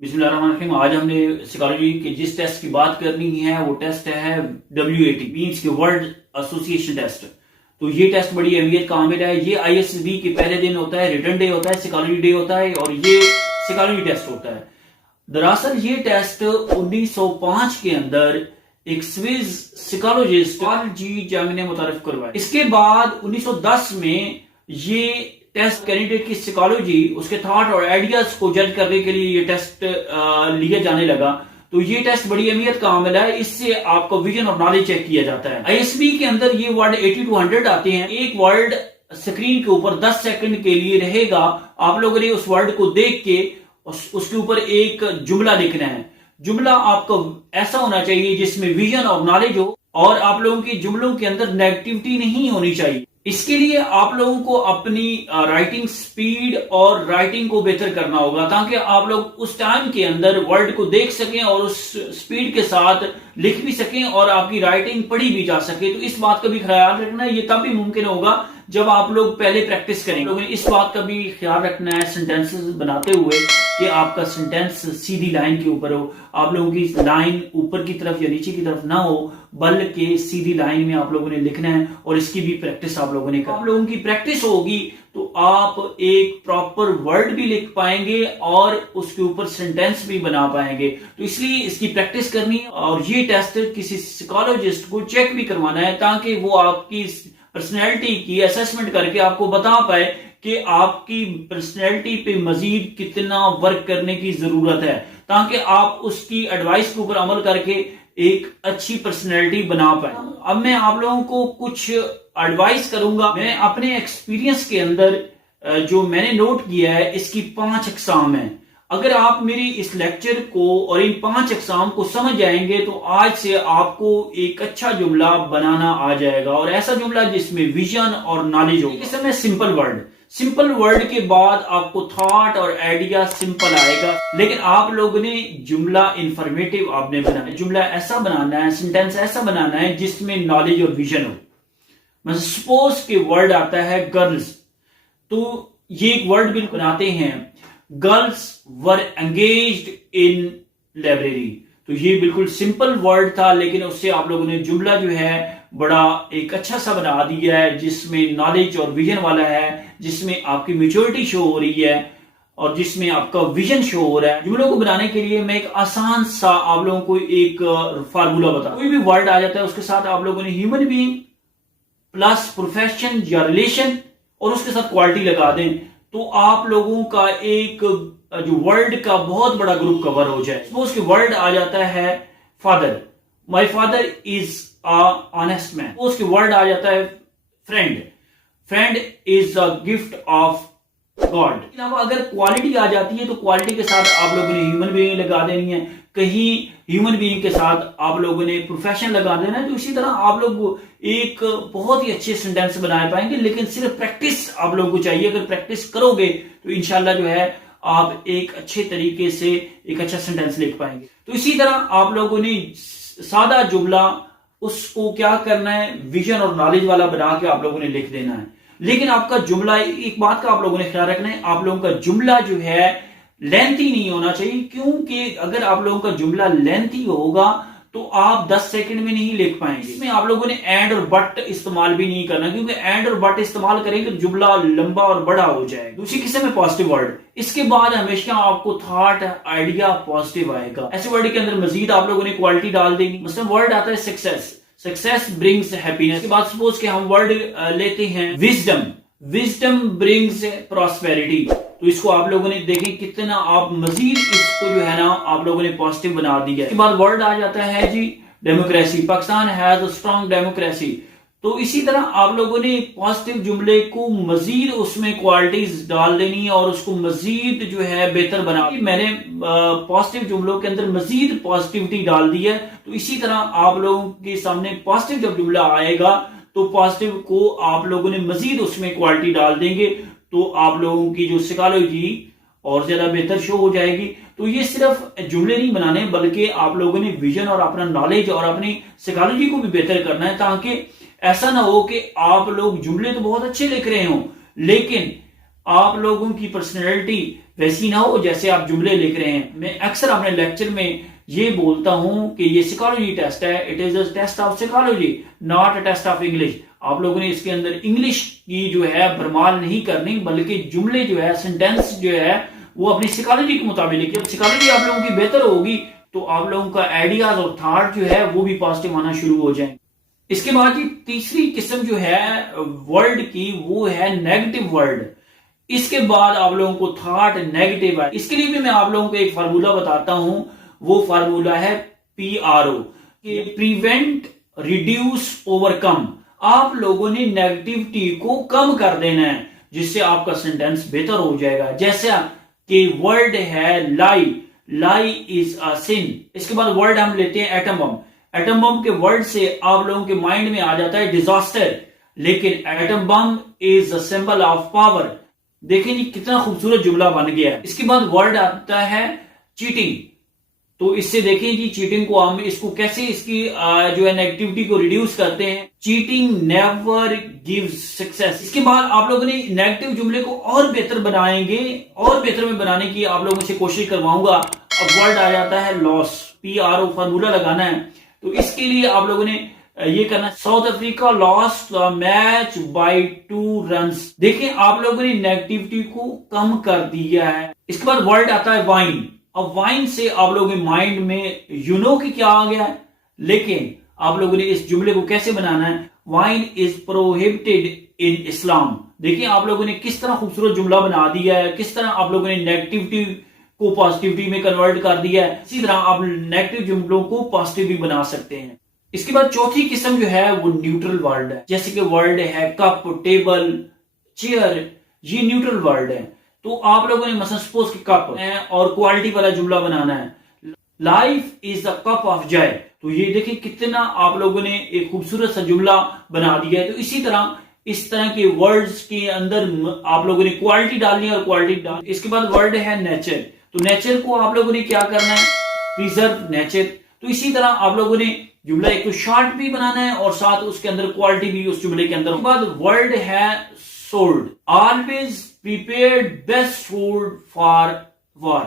बिस्मिल्लाहिर्रहमानिर्रहीम। आज हमने साइकोलॉजी के जिस टेस्ट की बात करनी है वो टेस्ट है WAT, मीन्स के वर्ल्ड एसोसिएशन टेस्ट। तो ये टेस्ट बड़ी अहमियत का हामिल है। ये ISB के पहले दिन होता है, रिटर्न डे होता है, साइकोलॉजी डे होता है और ये साइकोलॉजी टेस्ट होता है। दरअसल ये टेस्ट 1905 के अंदर एक स्विस साइकोलॉजिस्ट कार्ल जी जंग ने मुतारिफ करवाया। इसके बाद 1910 में ये टेस्ट कैंडिडेट की साइकोलॉजी, उसके थॉट और आइडियाज को जज करने के लिए ये टेस्ट लिया जाने लगा। तो ये टेस्ट बड़ी अहमियत का हामिल है। इससे आपका विजन और नॉलेज चेक किया जाता है। ISB के अंदर ये वर्ड 80 to 100 आते हैं। एक वर्ड स्क्रीन के ऊपर 10 सेकंड के लिए रहेगा। आप लोगों ने उस वर्ड को देख के उसके ऊपर एक जुमला लिखना है। जुमला आपका ऐसा होना चाहिए जिसमें विजन और नॉलेज हो और आप लोगों के जुमलों के अंदर नेगेटिविटी नहीं होनी चाहिए। इसके लिए आप लोगों को अपनी राइटिंग स्पीड और राइटिंग को बेहतर करना होगा ताकि आप लोग उस टाइम के अंदर वर्ड को देख सकें और उस स्पीड के साथ लिख भी सकें और आपकी राइटिंग पढ़ी भी जा सके। तो इस बात का भी ख्याल रखना है। ये तब भी मुमकिन होगा जब आप लोग पहले प्रैक्टिस करेंगे। लोगों ने इस बात का भी ख्याल रखना है सेंटेंसेस बनाते हुए कि आपका सेंटेंस सीधी लाइन के ऊपर हो। आप लोगों की लाइन ऊपर की तरफ या नीचे की तरफ ना हो, बल्कि सीधी लाइन में आप लोगों ने लिखना है और इसकी भी प्रैक्टिस आप लोगों ने करनी है। आप लोगों की प्रैक्टिस होगी तो आप एक प्रॉपर वर्ड भी लिख पाएंगे और उसके ऊपर सेंटेंस भी बना पाएंगे। तो इसलिए इसकी प्रैक्टिस करनी है और ये टेस्ट किसी साइकोलॉजिस्ट को चेक भी करवाना है ताकि वो आपकी पर्सनैलिटी की असेसमेंट करके आपको बता पाए कि आपकी पर्सनैलिटी पे मजीद कितना वर्क करने की जरूरत है, ताकि आप उसकी एडवाइस के ऊपर अमल करके एक अच्छी पर्सनैलिटी बना पाए। अब मैं आप लोगों को कुछ एडवाइस करूंगा। मैं अपने एक्सपीरियंस के अंदर जो मैंने नोट किया है, इसकी 5 अक़साम है। अगर आप मेरी इस लेक्चर को और इन 5 अक़साम को समझ जाएंगे तो आज से आपको एक अच्छा जुमला बनाना आ जाएगा और ऐसा जुमला जिसमें विजन और नॉलेज हो। इस समय सिंपल वर्ड के बाद आपको थॉट और आइडिया सिंपल आएगा, लेकिन आप लोगों ने जुमला इंफॉर्मेटिव आपने बनाना है। जुमला ऐसा बनाना है, सेंटेंस ऐसा बनाना है जिसमें नॉलेज और विजन हो। मतलब सपोज के वर्ड आता है गर्ल्स, तो ये एक वर्ड भी बनाते हैं, girls were engaged in library. तो ये बिल्कुल सिंपल वर्ड था, लेकिन उससे आप लोगों ने जुमला जो है बड़ा एक अच्छा सा बना दिया है जिसमें नॉलेज और विजन वाला है, जिसमें आपकी मैच्योरिटी शो हो रही है और जिसमें आपका विजन शो हो रहा है। जुमलों को बनाने के लिए मैं एक आसान सा आप लोगों को एक फार्मूला बता। कोई भी वर्ड आ जाता है उसके साथ आप लोगों ने ह्यूमन बीइंग प्लस प्रोफेशन या रिलेशन और उसके साथ क्वालिटी लगा दें तो आप लोगों का एक जो वर्ड का बहुत बड़ा ग्रुप कवर हो जाए। सपोज कि वर्ड आ जाता है father, my father is a honest man. उसके वर्ड आ जाता है friend is a gift of God. अगर क्वालिटी आ जाती है तो क्वालिटी के साथ आप लोगों ने ह्यूमन बीइंग लगा देनी है, कहीं ह्यूमन बीइंग के साथ आप लोगों ने प्रोफेशन लगा देना है। तो इसी तरह आप लोग एक बहुत ही अच्छे सेंटेंस बना पाएंगे, लेकिन सिर्फ प्रैक्टिस आप लोगों को चाहिए। अगर प्रैक्टिस करोगे तो इंशाल्लाह जो है आप एक अच्छे तरीके से एक अच्छा सेंटेंस लिख पाएंगे। तो इसी तरह आप लोगों ने सादा जुमला उसको क्या करना है, विजन और नॉलेज वाला बना के आप लोगों ने लिख देना है। लेकिन आपका जुमला, एक बात का आप लोगों ने ख्याल रखना है, आप लोगों का जुमला जो है लेंथी नहीं होना चाहिए, क्योंकि अगर आप लोगों का जुमला लेंथी होगा तो आप 10 सेकंड में नहीं लिख पाएंगे। इसमें आप लोगों ने एंड और बट इस्तेमाल भी नहीं करना, क्योंकि एंड और बट इस्तेमाल करेंगे तो जुमला लंबा और बड़ा हो जाएगा। दूसरी किस्म में पॉजिटिव वर्ड, इसके बाद हमेशा आपको थॉट आइडिया पॉजिटिव आएगा। ऐसे वर्ड के अंदर मजीद आप लोगों ने क्वालिटी डाल देनी। मतलब वर्ड आता है सक्सेस ब्रिंग्स हैप्पीनेस। के बाद सपोज कि हम वर्ड लेते हैं विजडम ब्रिंग्स प्रॉस्पेरिटी। तो इसको आप लोगों ने देखें कितना आप मजीद इसको जो है ना आप लोगों ने पॉजिटिव बना दिया। इसके बाद वर्ड आ जाता है जी democracy. Pakistan has a strong democracy. तो इसी तरह आप लोगों ने पॉजिटिव जुमले को मजीद उसमें क्वालिटीज डाल देनी है और उसको मजीद जो है बेहतर बना। मैंने पॉजिटिव जुमलों के अंदर मजीद पॉजिटिविटी डाल दी है। तो इसी तरह आप लोगों के सामने पॉजिटिव जब जुमला आएगा तो पॉजिटिव को आप लोगों ने मजीद उसमें क्वालिटी डाल देंगे तो आप लोगों की जो साइकोलॉजी और ज्यादा बेहतर शो हो जाएगी। तो ये सिर्फ जुमले नहीं बनाने, बल्कि आप लोगों ने विजन और अपना नॉलेज और अपनी साइकोलॉजी को भी बेहतर करना है, ताकि ऐसा ना हो कि आप लोग जुमले तो बहुत अच्छे लिख रहे हो लेकिन आप लोगों की पर्सनैलिटी वैसी ना हो जैसे आप जुमले लिख रहे हैं। मैं अक्सर अपने लेक्चर में ये बोलता हूं कि ये साइकोलॉजी टेस्ट है, it is a test of psychology, not a test of English. आप लोगों ने इसके अंदर इंग्लिश की जो है भरमाल नहीं करनी, बल्कि जुमले जो है, सेंटेंस जो है वो अपनी साइकोलॉजी के मुताबिक लिखिए। साइकोलॉजी आप लोगों की बेहतर होगी तो आप लोगों का आइडियाज और थॉट जो है वो भी पॉजिटिव आना शुरू हो जाएंगे। इसके बाद की तीसरी किस्म जो है वर्ड की, वो है नेगेटिव वर्ड। इसके बाद आप लोगों को थॉट नेगेटिव है, इसके लिए भी मैं आप लोगों को एक फार्मूला बताता हूं। वो फार्मूला है PRO, कि प्रिवेंट, रिड्यूस, ओवरकम। आप लोगों ने नेगेटिविटी को कम कर देना है, जिससे आपका सेंटेंस बेहतर हो जाएगा। जैसा कि वर्ड है लाई, लाई इज अ सिन। इसके बाद वर्ड हम लेते हैं एटम बम। एटम बम के वर्ड से आप लोगों के माइंड में आ जाता है डिजास्टर, लेकिन atom bomb is a symbol of power. देखिए जी कितना खूबसूरत जुमला बन गया है। इसके बाद वर्ड आता है चीटिंग। तो इससे देखें जी चीटिंग को हम इसको कैसे इसकी जो है नेगेटिविटी को रिड्यूस करते हैं। Cheating never gives success. इसके बाद आप लोगों ने नेगेटिव जुमले को और बेहतर बनाएंगे, और बेहतर में बनाने की आप लोगों से कोशिश करवाऊंगा। अब वर्ड आ जाता है लॉस, PRO फार्मूला लगाना है। तो इसके लिए आप लोगों ने ये करना, south Africa lost the match by 2 runs. देखिए आप लोगों ने नेगेटिविटी को कम कर दिया है। इसके बाद वर्ड आता है वाइन। अब वाइन से आप लोगों के माइंड में की क्या आ गया है, लेकिन आप लोगों ने इस जुमले को कैसे बनाना है, वाइन इज प्रोहिबिटेड इन इस्लाम। देखिए आप लोगों ने किस तरह खूबसूरत जुमला बना दिया है, किस तरह आप लोगों ने नेगेटिविटी को पॉजिटिविटी में कन्वर्ट कर दिया है। इसी तरह आप नेगेटिव जुमलों को पॉजिटिव भी बना सकते हैं। इसके बाद चौथी किस्म जो है वो न्यूट्रल वर्ड है। जैसे कि वर्ड है कप, टेबल, चेयर, ये न्यूट्रल वर्ड है। तो आप लोगों ने मसलन सपोज कि कप है और क्वालिटी वाला जुमला बनाना है, life is the cup of Joy. तो ये देखिए कितना आप लोगों ने एक खूबसूरत सा जुमला बना दिया है। तो इसी तरह इस तरह के वर्ड्स के अंदर आप लोगों ने क्वालिटी डालनी है और क्वालिटी डाल। इसके बाद वर्ड है नेचर। तो नेचर को आप लोगों ने क्या करना है, प्रिजर्व नेचर। तो इसी तरह आप लोगों ने जुमला एक तो शॉर्ट भी बनाना है और साथ उसके अंदर क्वालिटी भी उस जुमले के अंदर। उसके बाद वर्ड है sold, always prepared best food for war.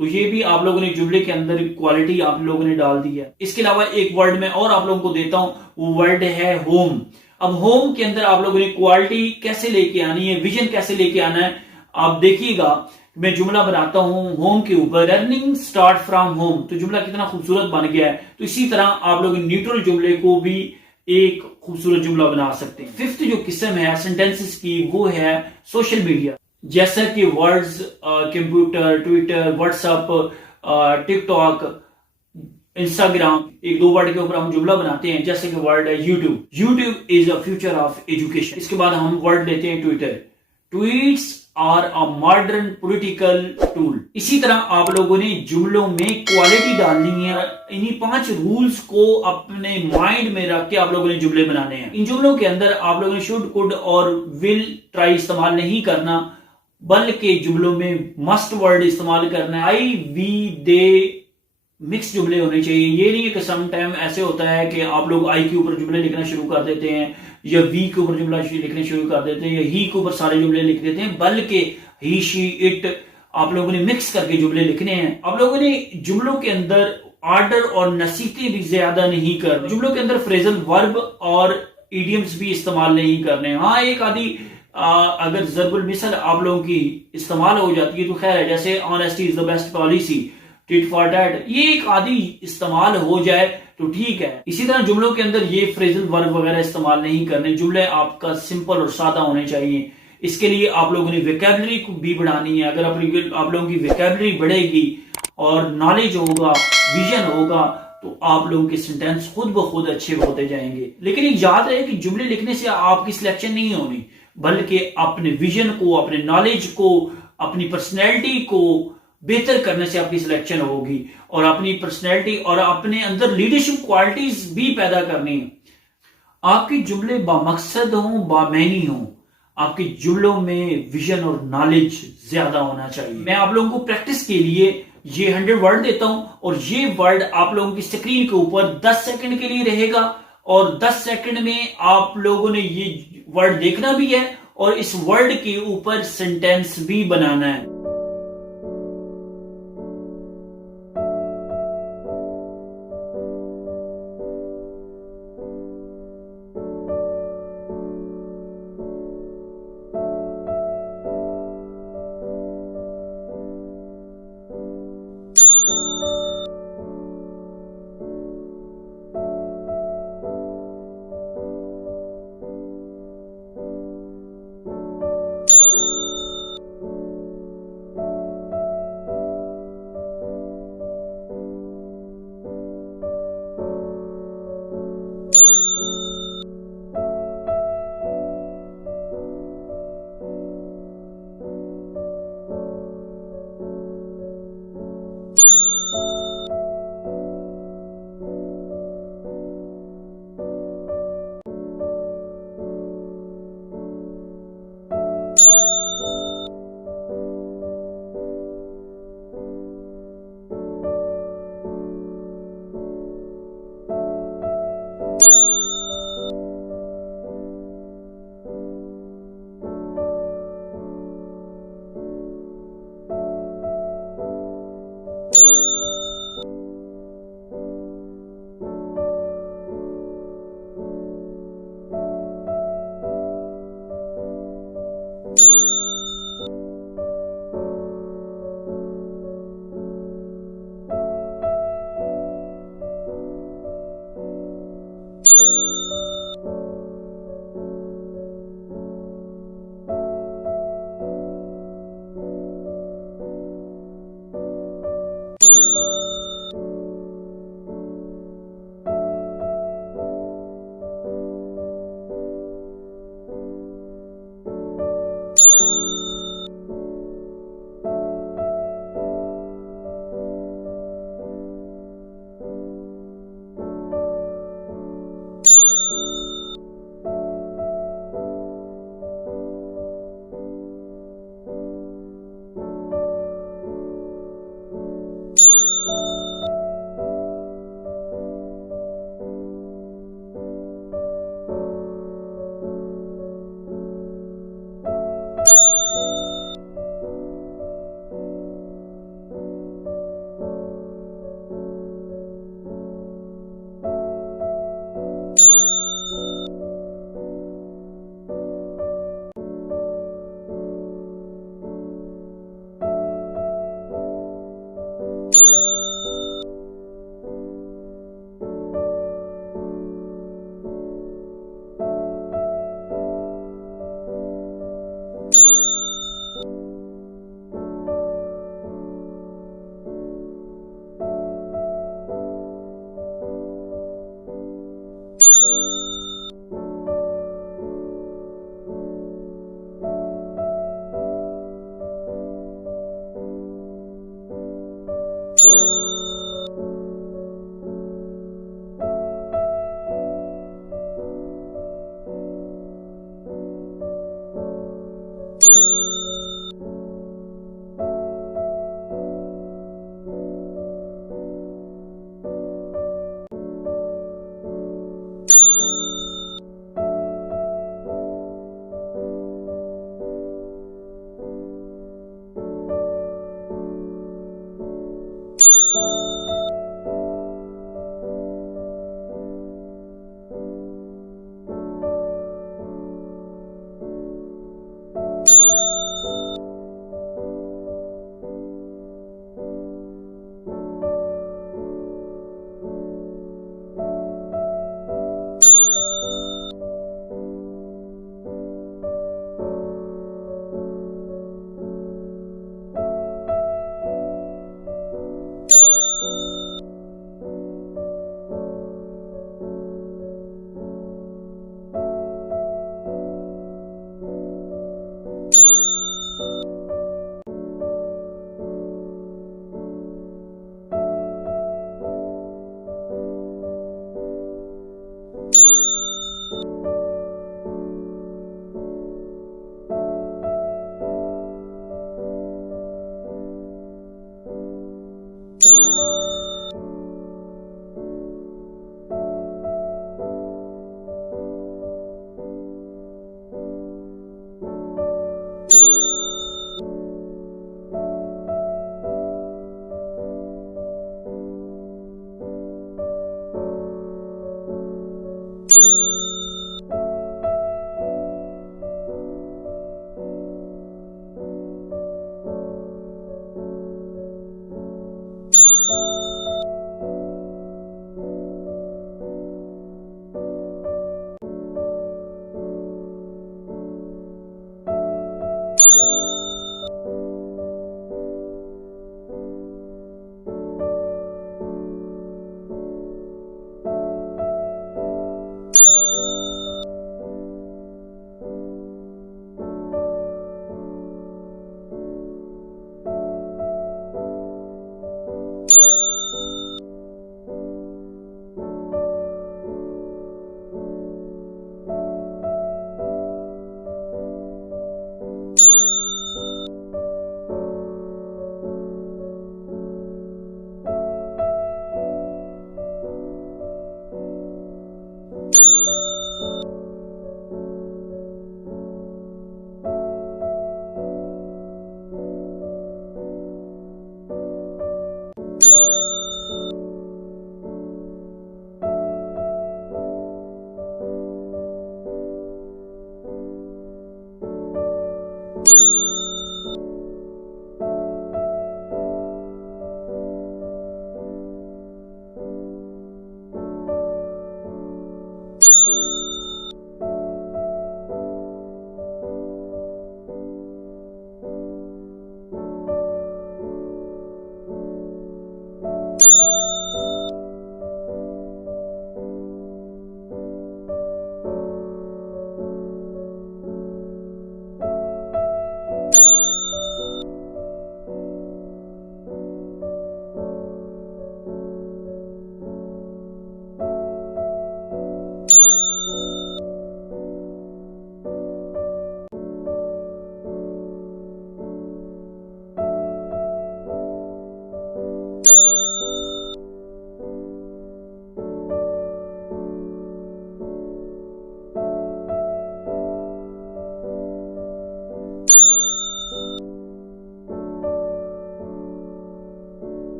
तो ये भी आप लोगों ने जुमले के अंदर क्वालिटी आप लोगों ने डाल दी है। इसके अलावा एक वर्ड में और आप लोगों को देता हूं, वो वर्ड है होम। अब होम के अंदर आप लोगों ने क्वालिटी कैसे लेके आनी है, विजन कैसे लेके आना है, आप देखिएगा। मैं जुमला बनाता हूं होम के ऊपर, अर्निंग स्टार्ट फ्रॉम होम। तो जुमला कितना खूबसूरत बन गया है। तो इसी तरह आप लोग न्यूट्रल जुमले को भी एक खूबसूरत जुमला बना सकते हैं। फिफ्थ जो किस्म है सेंटेंसेस की, वो है सोशल मीडिया। जैसा कि words computer, Twitter, WhatsApp, TikTok, Instagram, एक दो वर्ड के ऊपर हम जुमला बनाते हैं। जैसे कि वर्ड है YouTube, YouTube is a future of education. इसके बाद हम वर्ड लेते हैं Twitter, tweets are a modern political tool. इसी तरह आप लोगों ने जुमलों में क्वालिटी डालनी है। इन्हीं 5 रूल्स को अपने माइंड में रख के आप लोगों ने जुमले बनाने हैं। इन जुमलों के अंदर आप लोगों ने शुड, कुड और विल ट्राई इस्तेमाल नहीं करना, बल्कि जुमलों में मस्ट वर्ड इस्तेमाल करना है। आई, वी, दे मिक्स जुमले होने चाहिए। ये नहीं है कि सम टाइम ऐसे होता है कि आप लोग आई के ऊपर जुमले लिखना शुरू कर देते हैं, या वी के ऊपर जुमला लिखने शुरू कर देते हैं, या ही के ऊपर सारे जुमले लिख देते हैं, बल्कि ही, शी, इट आप लोगों ने मिक्स करके जुमले लिखने हैं। आप लोगों ने जुमलों के अंदर ऑर्डर और नसीहतें भी ज्यादा नहीं करनी। जुमलों के अंदर फ्रेजल वर्ब और इडियम्स भी इस्तेमाल नहीं करने। हाँ, एक आदि अगर ज़र्बुल मिसल आप लोगों की इस्तेमाल हो जाती है तो खैर है। जैसे honesty is the best policy, tit for tat, ये एक आदि इस्तेमाल हो जाए तो ठीक है। इसी तरह जुमलों के अंदर ये फ्रेजल वर्ब वगैरह इस्तेमाल नहीं करने। जुमले आपका सिंपल और सादा होने चाहिए। इसके लिए आप लोगों ने वोकैबुलरी को भी बढ़ानी है। अगर आप लोगों की वोकैबुलरी बढ़ेगी और नॉलेज होगा, विजन होगा, तो आप लोगों के सेंटेंस खुद ब खुद अच्छे होते जाएंगे। लेकिन एक याद रहे कि जुमले लिखने से आपकी सिलेक्शन नहीं होनी, बल्कि अपने विजन को, अपने नॉलेज को, अपनी पर्सनैलिटी को बेहतर करने से आपकी सिलेक्शन होगी। और अपनी पर्सनैलिटी और अपने अंदर लीडरशिप क्वालिटीज भी पैदा करनी है। आपके जुमले बामकसद हों, बामैनी हों। आपके जुमलों में विजन और नॉलेज ज्यादा होना चाहिए। मैं आप लोगों को प्रैक्टिस के लिए ये 100 वर्ड देता हूं, और ये वर्ड आप लोगों की स्क्रीन के ऊपर 10 सेकंड के लिए रहेगा, और 10 सेकंड में आप लोगों ने ये वर्ड देखना भी है और इस वर्ड के ऊपर सेंटेंस भी बनाना है।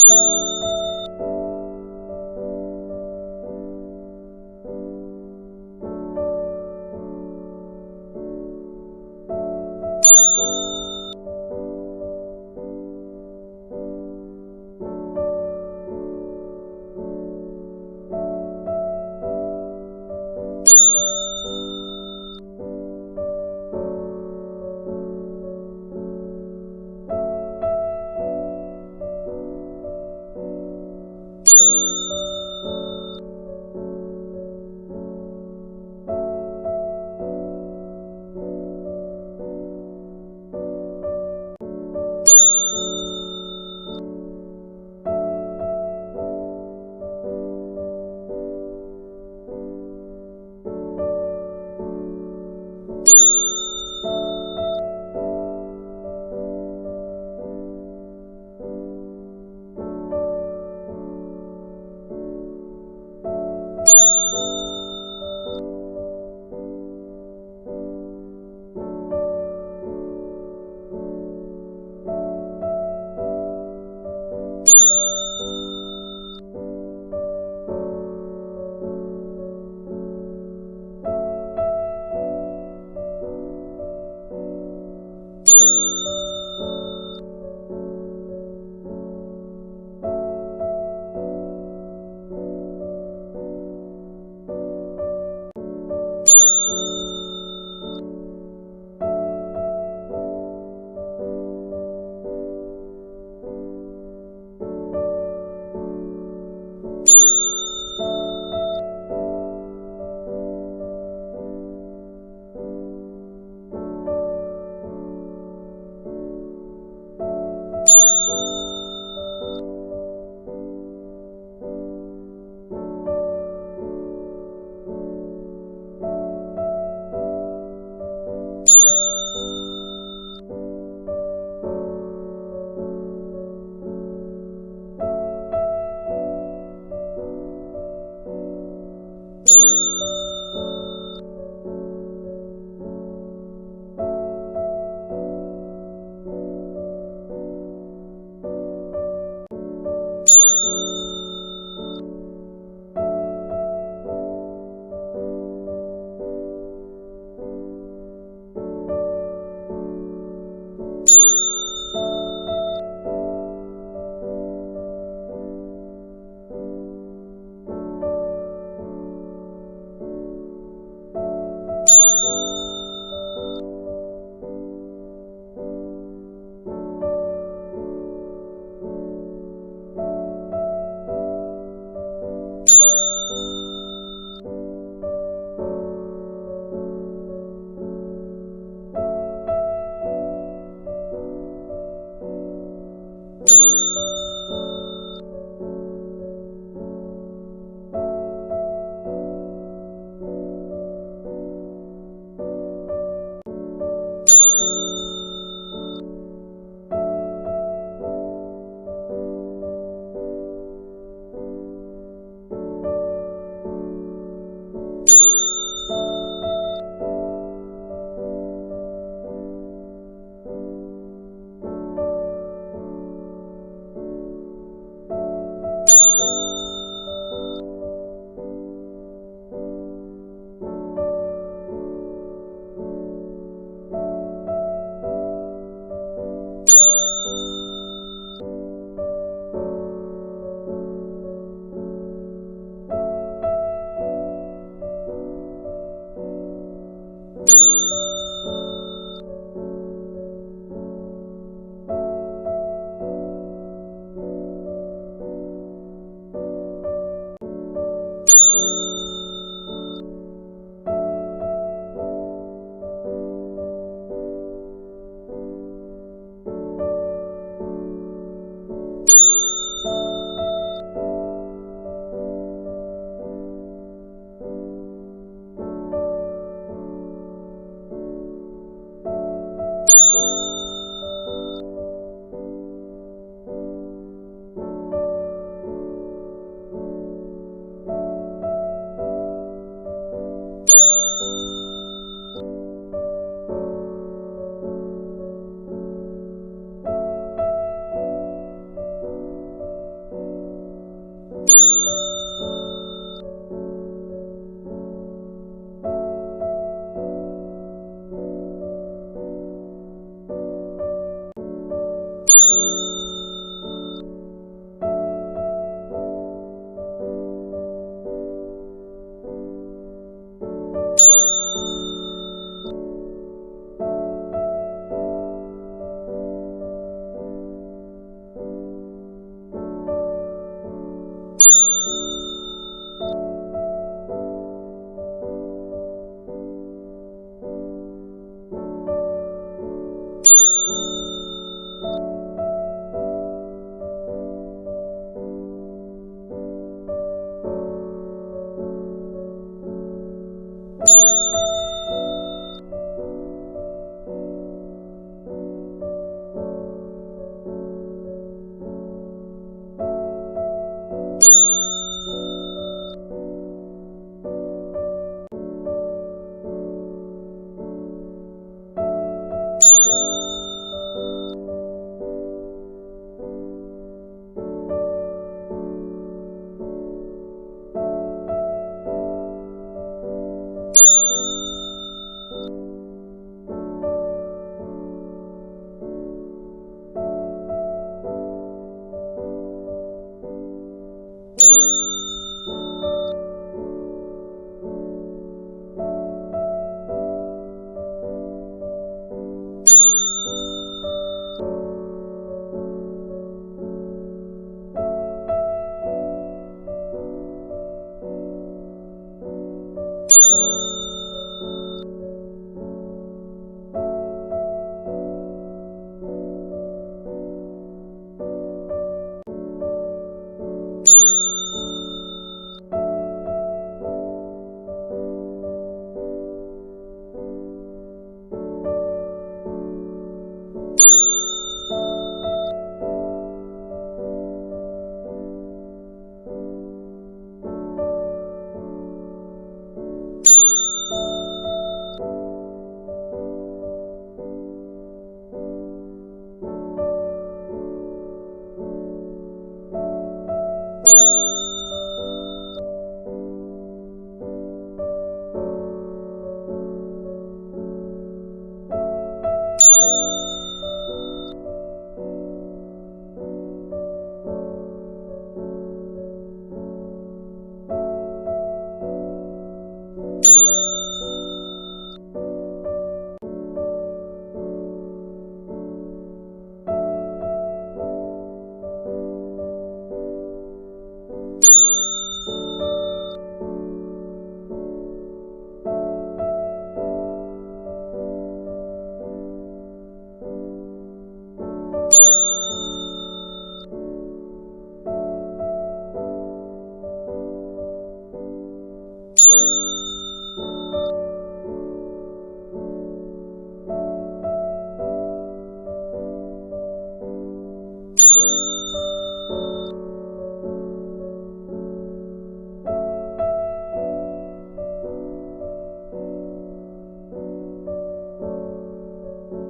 है।